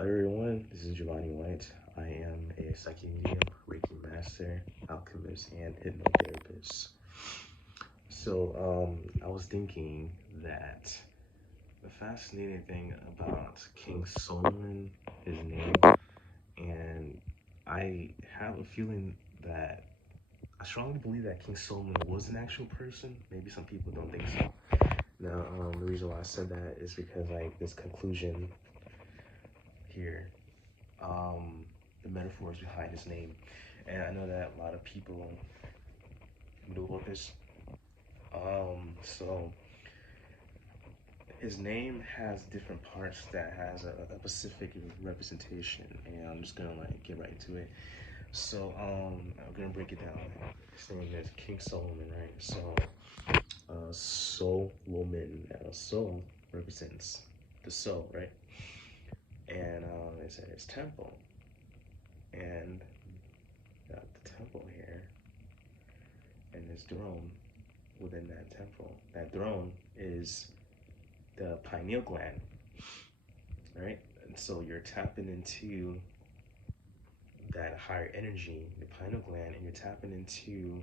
Everyone, this is Giovanni White. I am a psychic medium, Reiki master, alchemist, and hypnotherapist. I was thinking that the fascinating thing about King Solomon, his name, and I have a feeling that I strongly believe that King Solomon was an actual person. Maybe some people don't think so. Now, the reason why I said that is because like this conclusion here, the metaphors behind his name, and I know that a lot of people know about this. So his name has different parts that has a specific representation, and I'm just gonna like get right into it. So I'm gonna break it down. His name is King Solomon, right? So Solomon, soul represents the soul, right? And it's at his temple, and the temple here, and his throne within that temple. That throne is the pineal gland, right? And so you're tapping into that higher energy, the pineal gland, and you're tapping into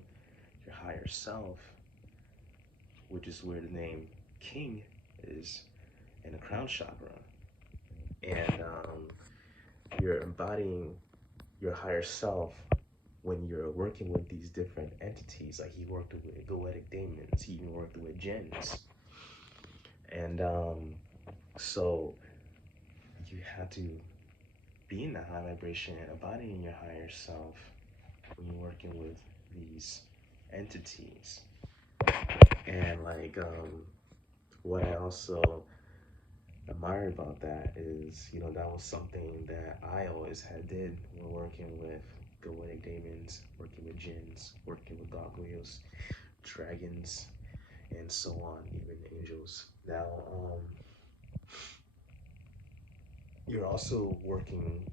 your higher self, which is where the name King is, in the crown chakra. And you're embodying your higher self when you're working with these different entities. Like he worked with goetic demons, he even worked with jinns. And so you have to be in that high vibration and embodying your higher self when you're working with these entities. And like what I also admire about that is, that was something that I always had did when working with goetic demons, working with jinns, working with gargoyles, dragons, and so on, even angels. Now, you're also working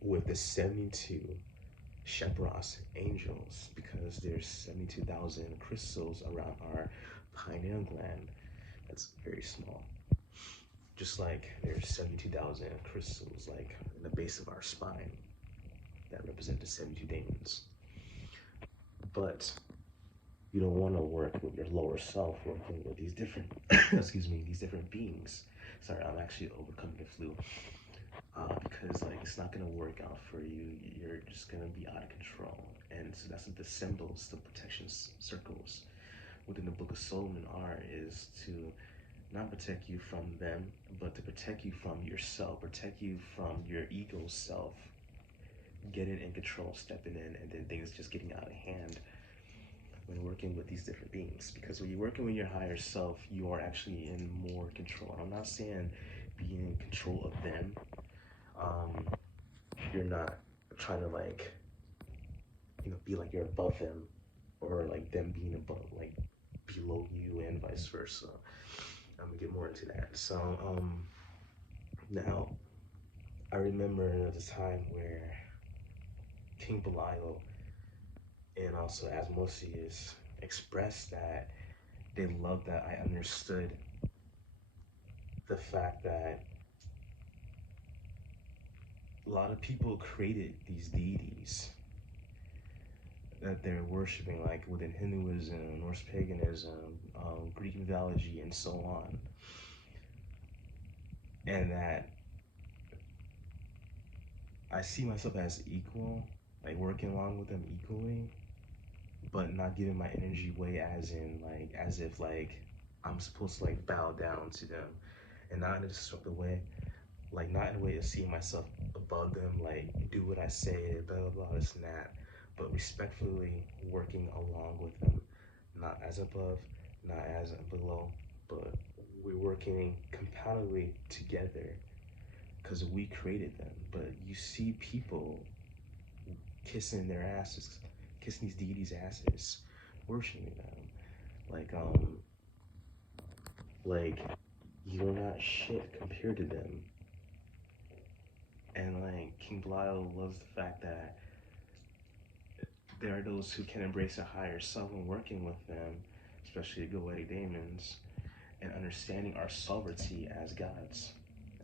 with the 72 Shephros angels, because there's 72,000 crystals around our pineal gland. That's very small. Just like there's 72,000 crystals like in the base of our spine that represent the 72 demons. But you don't want to work with your lower self, working with these different, excuse me, these different beings. Sorry, I'm actually overcoming the flu. Because like it's not gonna work out for you. You're just gonna be out of control, and so that's what the symbols, the protection circles within the Book of Solomon are, is to not protect you from them, but to protect you from yourself, protect you from your ego self, getting in control, stepping in, and then things just getting out of hand when working with these different beings. Because when you're working with your higher self, you are actually in more control. And I'm not saying being in control of them. You're not trying to like, be like you're above them, or like them being above, like below you, and vice versa. I'm gonna get more into that. So, now I remember the time where King Belial and also Asmodeus expressed that they loved that I understood the fact that a lot of people created these deities that they're worshiping, like within Hinduism, Norse paganism, Greek mythology, and so on. And that I see myself as equal, like working along with them equally, but not giving my energy away as if like I'm supposed to like bow down to them, and not in a disruptive way, like not in a way of seeing myself above them, like do what I say, blah blah blah, this and that, but respectfully working along with them, not as above, not as below, but we're working compatibly together because we created them. But you see people kissing their asses, kissing these deities' asses, worshiping them, like you're not shit compared to them. And like King Belial loves the fact that there are those who can embrace a higher self when working with them, especially the goetic demons, and understanding our sovereignty as gods,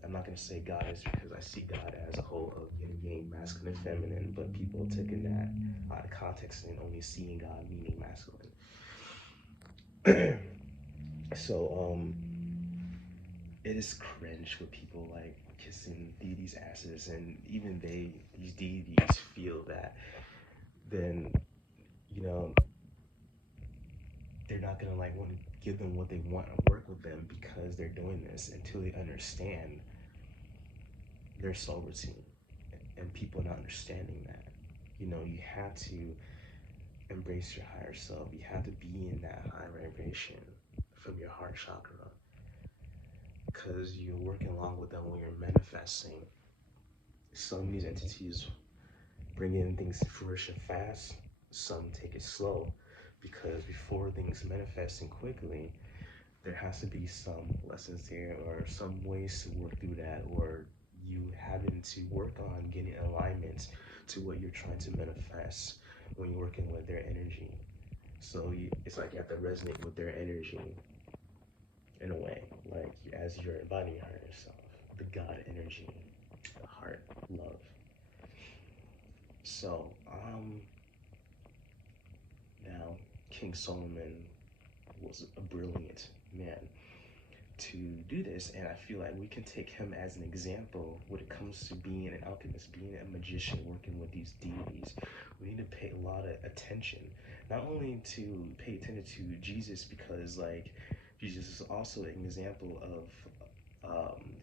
I'm not going to say goddess because I see God as a whole of yin and yang, masculine and feminine, but people taking that out of context and only seeing God meaning masculine. So it is cringe for people like kissing deities' asses, and even these deities feel that then, you know, they're not gonna like want to give them what they want and work with them because they're doing this until they understand their soul routine. And people not understanding that, you know, you have to embrace your higher self. You have to be in that high vibration from your heart chakra, because you're working along with them when you're manifesting. Some of these entities bring in things to fruition fast, some take it slow, because before things manifesting quickly, there has to be some lessons there or some ways to work through that, or you having to work on getting alignment to what you're trying to manifest when you're working with their energy. So it's like you have to resonate with their energy in a way, like as you're embodying your higher self, the God energy, the heart, love. So, now King Solomon was a brilliant man to do this, and I feel like we can take him as an example when it comes to being an alchemist, being a magician, working with these deities. We need to pay a lot of attention, not only to pay attention to Jesus, because like Jesus is also an example of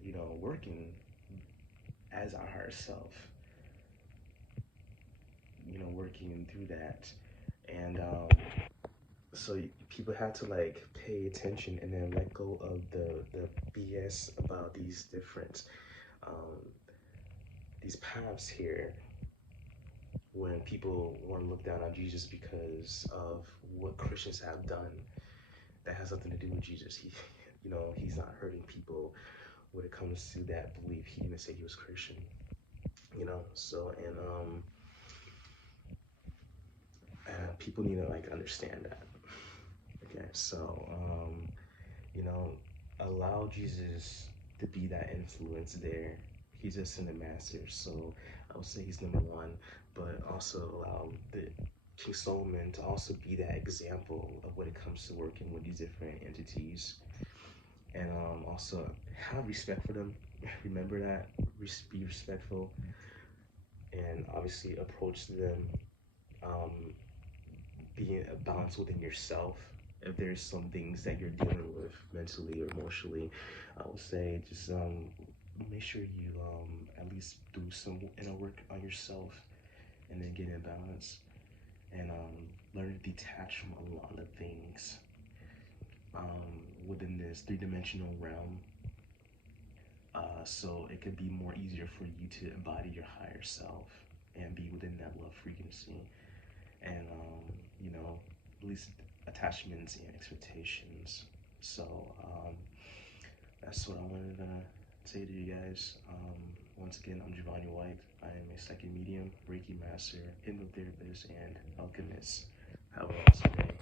you know, working as our higher self, you know, working through that. And so people have to like pay attention and then let go of the BS about these different these paths here, when people want to look down on Jesus because of what Christians have done. That has nothing to do with Jesus. He, you know, he's not hurting people when it comes to that belief. He didn't say he was Christian, you know. So and people need to like understand that. Okay, so you know, allow Jesus to be that influence there. He's just in the master, so I would say he's number one. But also allow the King Solomon to also be that example of when it comes to working with these different entities, and also have respect for them. Remember that, be respectful, and obviously approach them um, being a balance within yourself. If there's some things that you're dealing with mentally or emotionally, I would say just make sure you at least do some inner work on yourself, and then get in balance, and learn to detach from a lot of things within this three-dimensional realm, so it can be more easier for you to embody your higher self and be within that love frequency, and you know, release attachments and expectations. So that's what I wanted to say to you guys. Once again, I'm Giovanni White. I am a psychic medium, Reiki master, hypnotherapist, and alchemist. Have an awesome day.